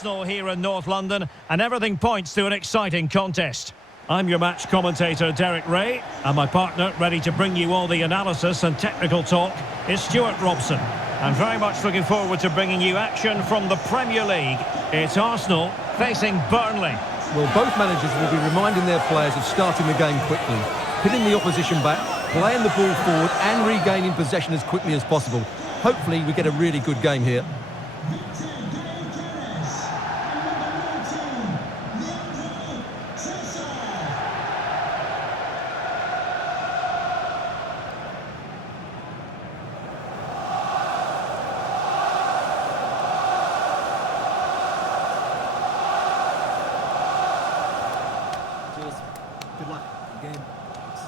Arsenal here in North London, and everything points to an exciting contest. I'm your match commentator, Derek Ray, and my partner, ready to bring you all the analysis and technical talk, is Stuart Robson. I'm very much looking forward to bringing you action from the Premier League. It's Arsenal facing Burnley. Well, both managers will be reminding their players of starting the game quickly, hitting the opposition back, playing the ball forward and regaining possession as quickly as possible. Hopefully we get a really good game here. Good luck. Good game. Thanks.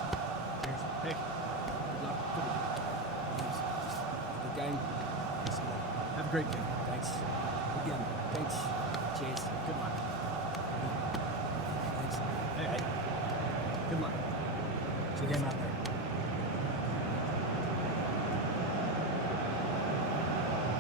Cheers. Hey. Good luck. Good game. Thanks. Have a great game. Thanks. Good game. Thanks. Cheers. Good luck. Thanks. Hey. Good luck. Good game out there.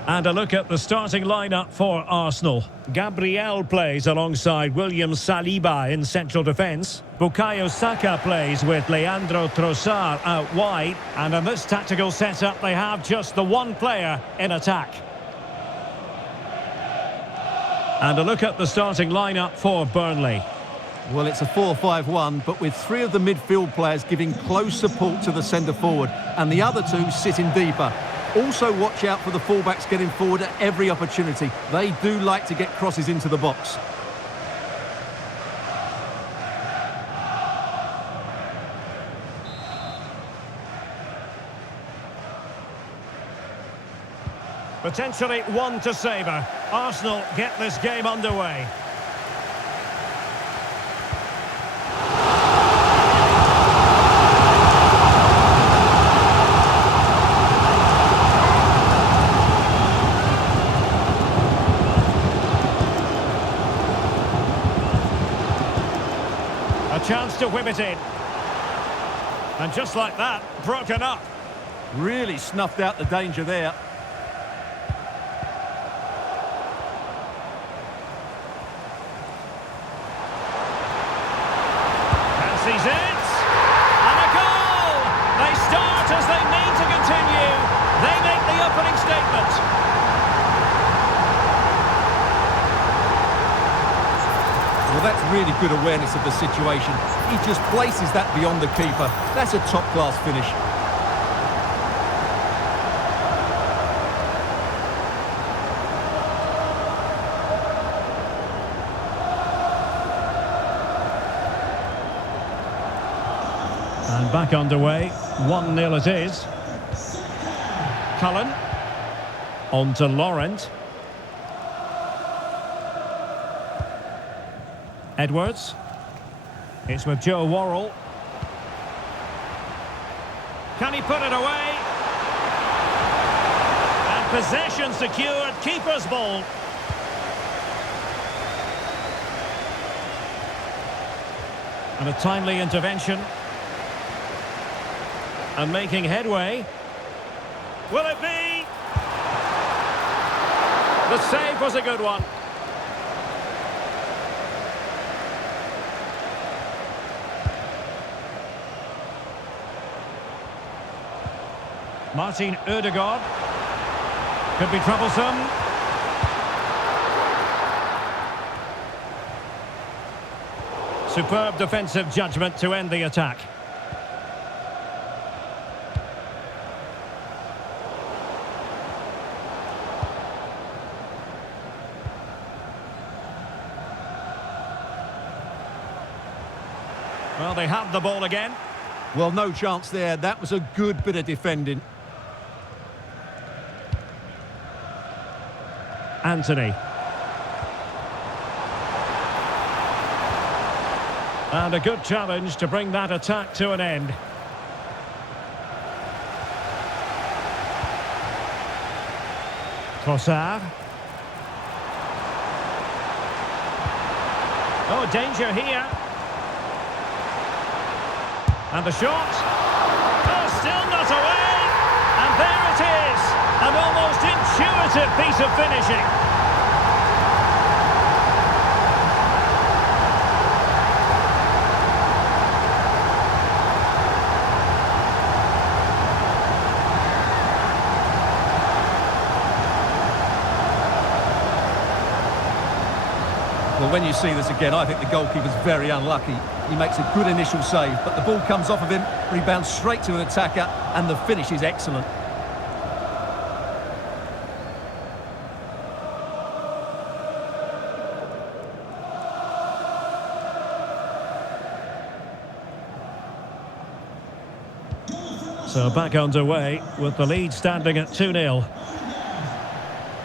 And a look at the starting lineup for Arsenal. Gabriel plays alongside William Saliba in central defence. Bukayo Saka plays with Leandro Trossard out wide. And in this tactical setup, they have just the one player in attack. And a look at the starting lineup for Burnley. Well, it's a 4-5-1, but with three of the midfield players giving close support to the centre forward, and the other two sitting deeper. Also watch out for the fullbacks getting forward at every opportunity. They do like to get crosses into the box. Potentially one to savour. Arsenal get this game underway. A chance to whip it in. And just like that, broken up. Really snuffed out the danger there. Fancies it. And a goal! They start as they mean to continue. They make the opening statement. Well, that's really good awareness of the situation. He just places that beyond the keeper. That's a top-class finish. And back underway. 1-0 it is. Cullen. On to Laurent. Edwards. It's with Joe Worrell. Can he put it away? And possession secured. Keeper's ball. And a timely intervention. And making headway. Will it be? The save was a good one. Martin Ødegaard. Could be troublesome. Superb defensive judgment to end the attack. Well, they have the ball again. Well, no chance there. That was a good bit of defending. Anthony. And a good challenge to bring that attack to an end. Trossard. Oh, danger here. And the shot. Oh, still not away. And there it is. An almost intuitive piece of finishing. Well, when you see this again, I think the goalkeeper's very unlucky. He makes a good initial save, but the ball comes off of him, rebounds straight to an attacker, and the finish is excellent. So back underway with the lead standing at 2-0.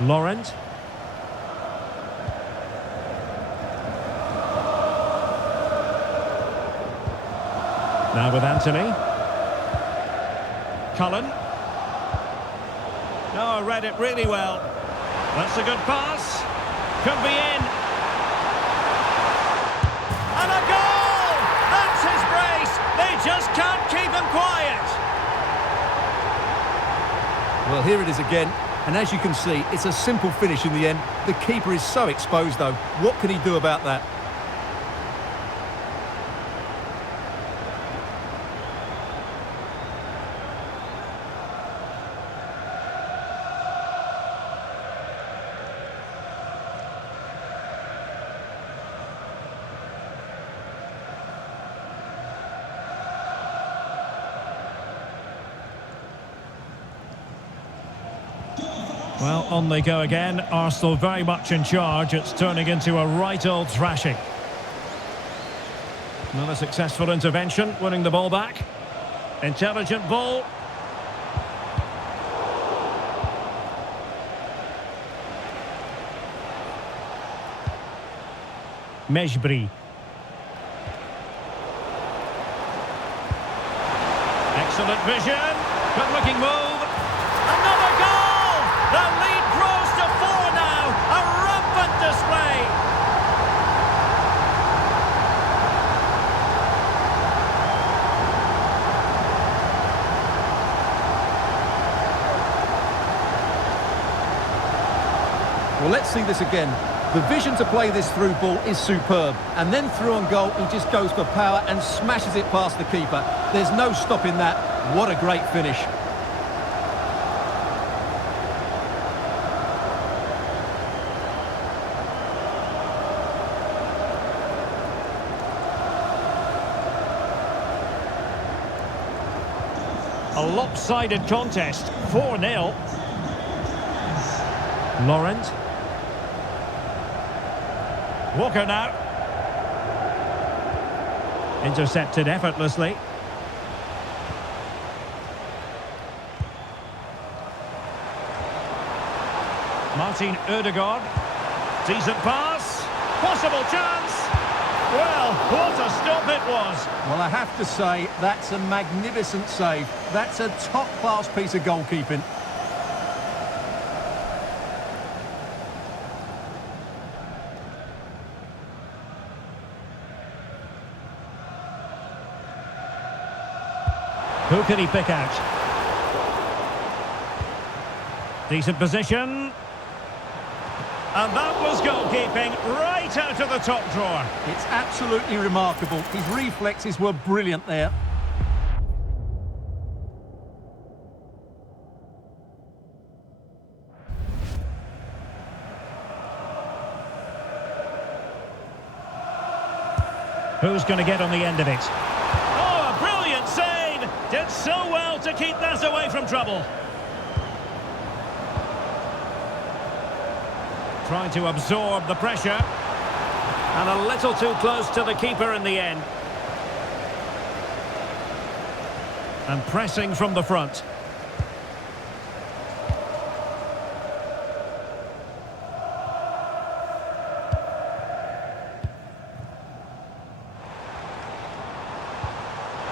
Laurent. Now with Anthony. Cullen. Oh, read it really well. That's a good pass. Could be in. And a goal! That's his brace. They just can't keep him quiet. Well, here it is again, and as you can see, it's a simple finish in the end. The keeper is so exposed, though. What can he do about that? Well, on they go again. Arsenal very much in charge. It's turning into a right old thrashing. Another successful intervention, winning the ball back. Intelligent ball. Mejbri. Excellent vision. Good looking move. Another goal! The lead grows to 4 now. A rampant display. Well, let's see this again. The vision to play this through ball is superb. And then through on goal, he just goes for power and smashes it past the keeper. There's no stopping that. What a great finish. A lopsided contest, 4-0. Laurent. Walker now. Intercepted effortlessly. Martin Ødegaard. Decent pass. Possible chance. Well, what a stop it was. Well, I have to say, that's a magnificent save. That's a top-class piece of goalkeeping. Who can he pick out? Decent position. And that was goalkeeping right out of the top drawer. It's absolutely remarkable. His reflexes were brilliant there. Who's going to get on the end of it? Oh, a brilliant save! Did so well to keep that away from trouble. Trying to absorb the pressure. And a little too close to the keeper in the end. And pressing from the front.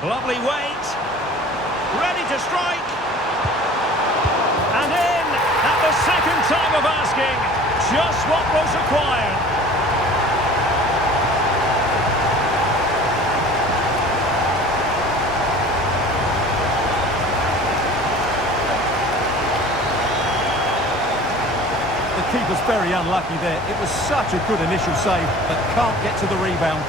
Lovely weight. Ready to strike. And in at the second time of asking. Just what was required. The keeper's very unlucky there. It was such a good initial save, but can't get to the rebound.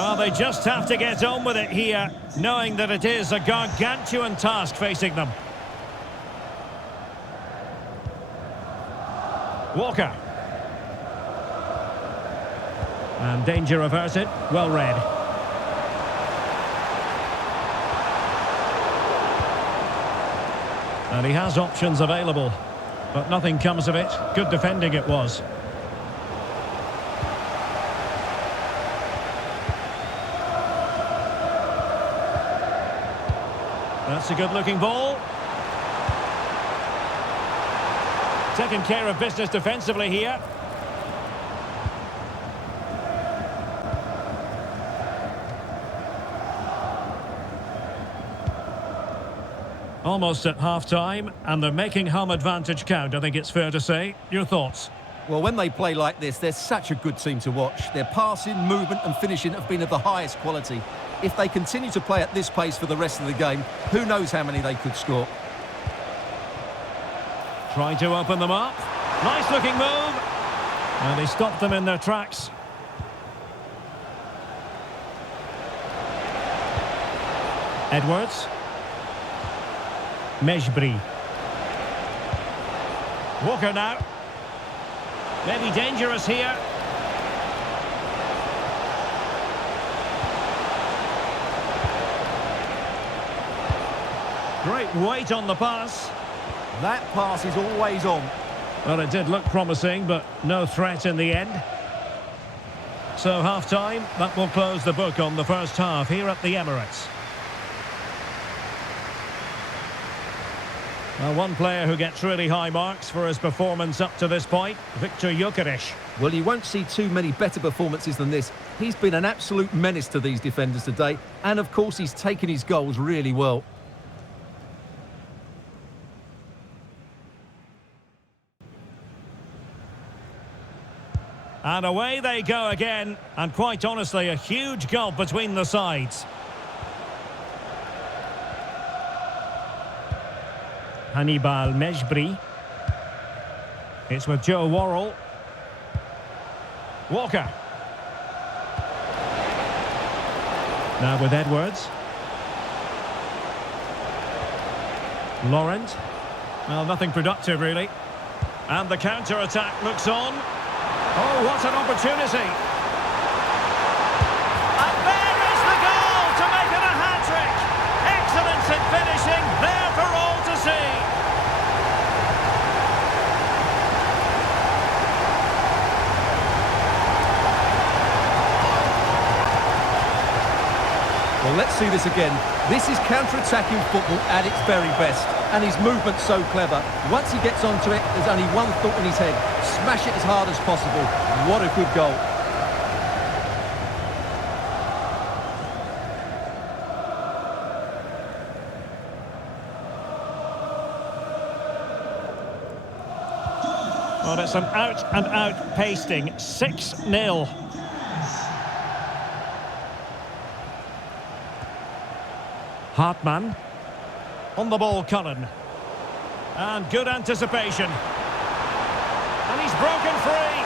Well, they just have to get on with it here, knowing that it is a gargantuan task facing them. Walker. And danger averted. Well read. And he has options available, but nothing comes of it. Good defending it was. That's a good-looking ball. Taking care of business defensively here. Almost at half-time, and they're making home advantage count, I think it's fair to say. Your thoughts? Well, when they play like this, they're such a good team to watch. Their passing, movement and finishing have been of the highest quality. If they continue to play at this pace for the rest of the game, who knows how many they could score. Trying to open them up. Nice looking move. And he stopped them in their tracks. Edwards. Mejbri. Walker now. Maybe dangerous here. Great weight on the pass. That pass is always on. Well, it did look promising, but no threat in the end. So half-time, that will close the book on the first half here at the Emirates. Well, one player who gets really high marks for his performance up to this point, Victor Gyökeres. Well, you won't see too many better performances than this. He's been an absolute menace to these defenders today, and of course he's taken his goals really well. And away they go again, and quite honestly, a huge gulf between the sides. Hannibal Mejbri. It's with Joe Worrell. Walker. Now with Edwards. Laurent. Well, nothing productive, really. And the counter-attack looks on. Oh, what an opportunity. And there is the goal to make it a hat-trick. Excellence in finishing, there for all to see. Well, let's see this again. This is counter-attacking football at its very best. And his movement's so clever. Once he gets onto it, there's only one thought in his head. Smash it as hard as possible. What a good goal. Well, it's an out-and-out pasting. 6-0. Hartmann. On the ball, Cullen. And good anticipation. And he's broken free.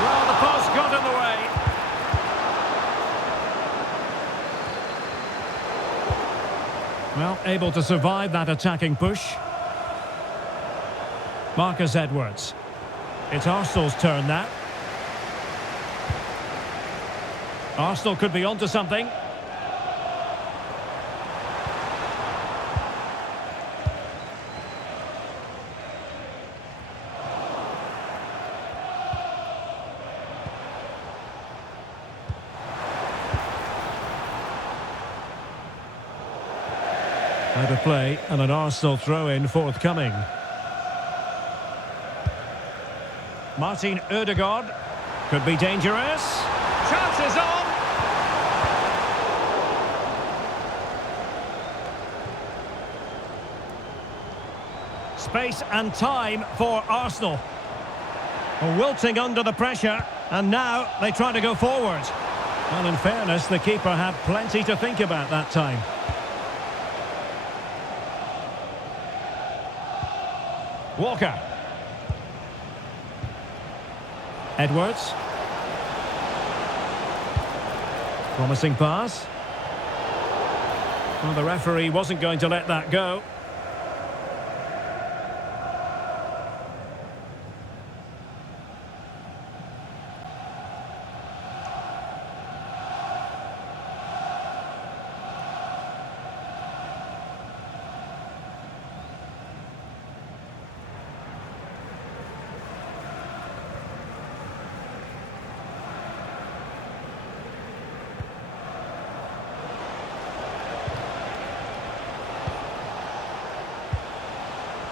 Well, the post got in the way. Well, able to survive that attacking push. Marcus Edwards. It's Arsenal's turn now. Arsenal could be onto something. Out of play and an Arsenal throw-in forthcoming. Martin Ødegaard could be dangerous. Chances on. Space and time for Arsenal. Wilting under the pressure, and now they try to go forward. Well, in fairness, the keeper had plenty to think about that time. Walker. Edwards. Promising pass. Well, the referee wasn't going to let that go.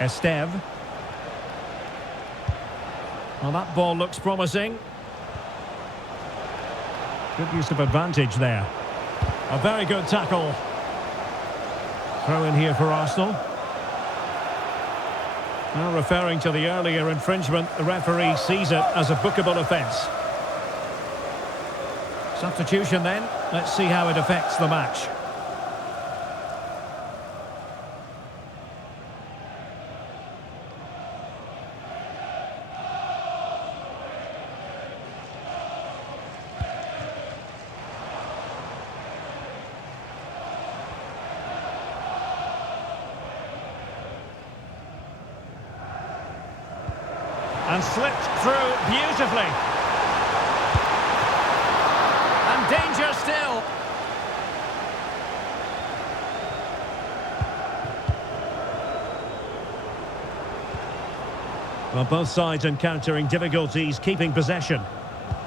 Esteve. Well, that ball looks promising. Good use of advantage there. A very good tackle. Throw in here for Arsenal. Now referring to the earlier infringement, the referee sees it as a bookable offence. Substitution then. Let's see how it affects the match. And slipped through beautifully. And danger still. Well, both sides encountering difficulties keeping possession.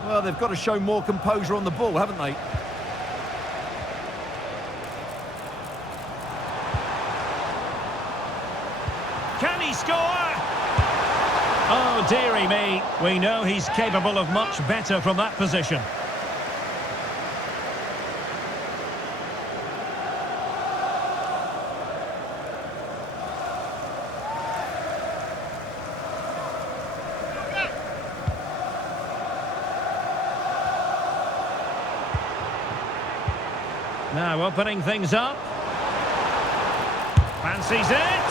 Well, they've got to show more composure on the ball, haven't they? Can he score? Oh, dearie me. We know he's capable of much better from that position. Now opening things up. Fancies it.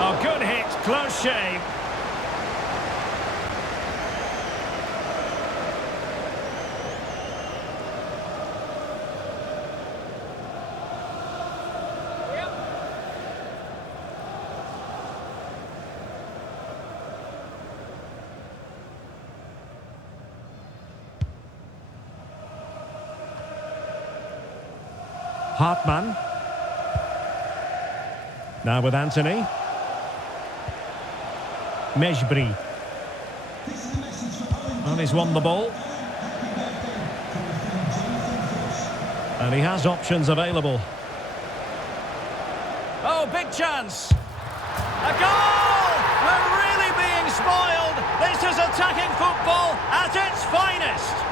Oh, good hit. Close shave. Hartmann. Now with Anthony. Mejbri. And he's won the ball. And he has options available. Oh, big chance. A goal! We're really being spoiled. This is attacking football at its finest.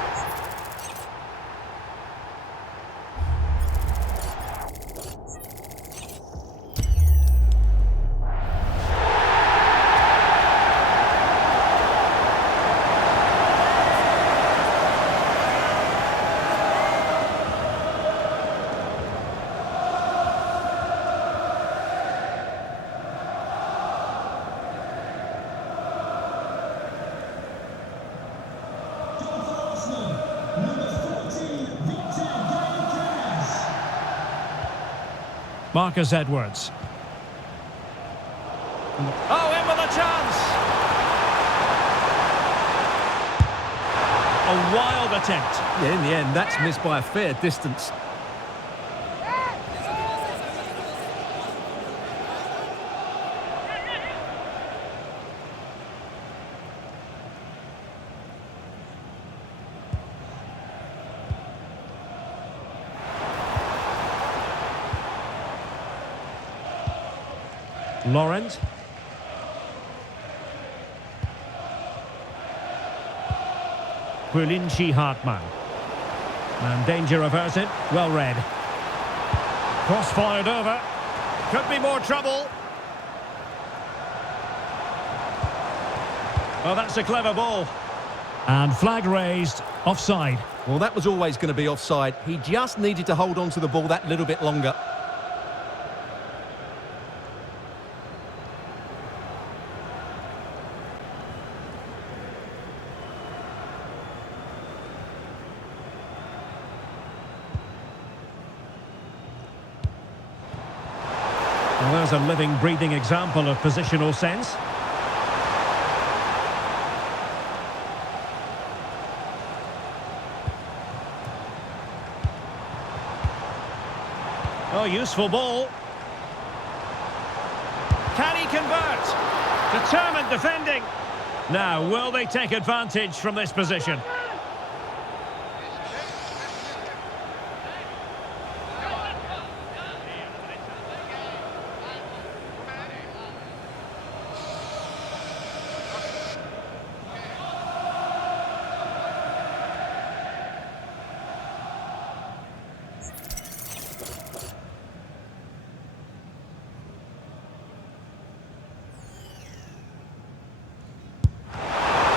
Marcus Edwards. Oh, in with a chance! A wild attempt. Yeah, in the end, that's missed by a fair distance. Laurent. Quillinchi Hartmann. And danger averted. Well read. Cross fired over. Could be more trouble. Oh, that's a clever ball. And flag raised. Offside. Well, that was always going to be offside. He just needed to hold on to the ball that little bit longer. Well, there's a living, breathing example of positional sense. Oh, useful ball. Can he convert? Determined defending. Now, will they take advantage from this position?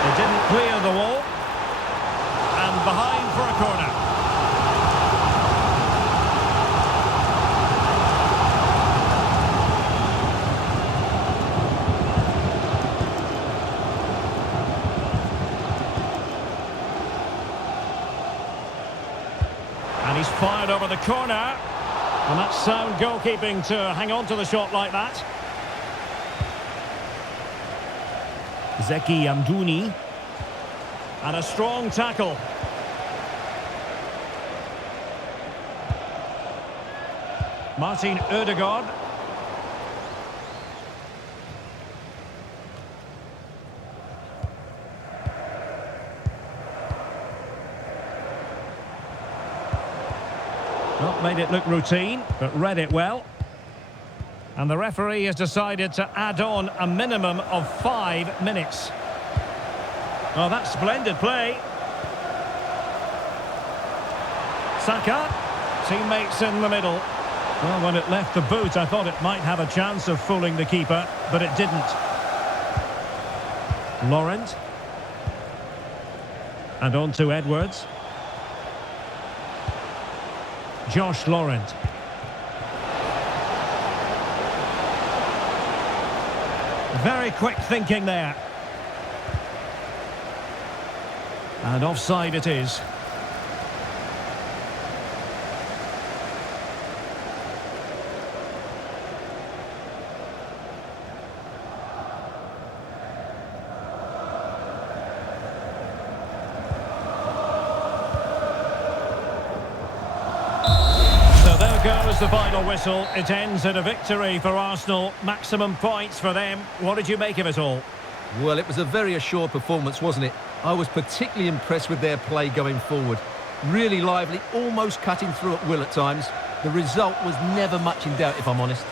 It didn't clear the wall. And behind for a corner. And he's fired over the corner. And that's sound goalkeeping to hang on to the shot like that. Zeki Amdouni. And a strong tackle. Martin Ødegaard. Well, made it look routine, but read it well. And the referee has decided to add on a minimum of 5 minutes. Oh, that's splendid play. Saka, teammates in the middle. Well, when it left the boot, I thought it might have a chance of fooling the keeper, but it didn't. Laurent. And on to Edwards. Josh Laurent. Very quick thinking there. And offside it is. So there goes the final whistle. It ends in a victory for Arsenal. Maximum points for them. What did you make of it all? Well, it was a very assured performance, wasn't it? I was particularly impressed with their play going forward. Really lively, almost cutting through at will at times. The result was never much in doubt, if I'm honest.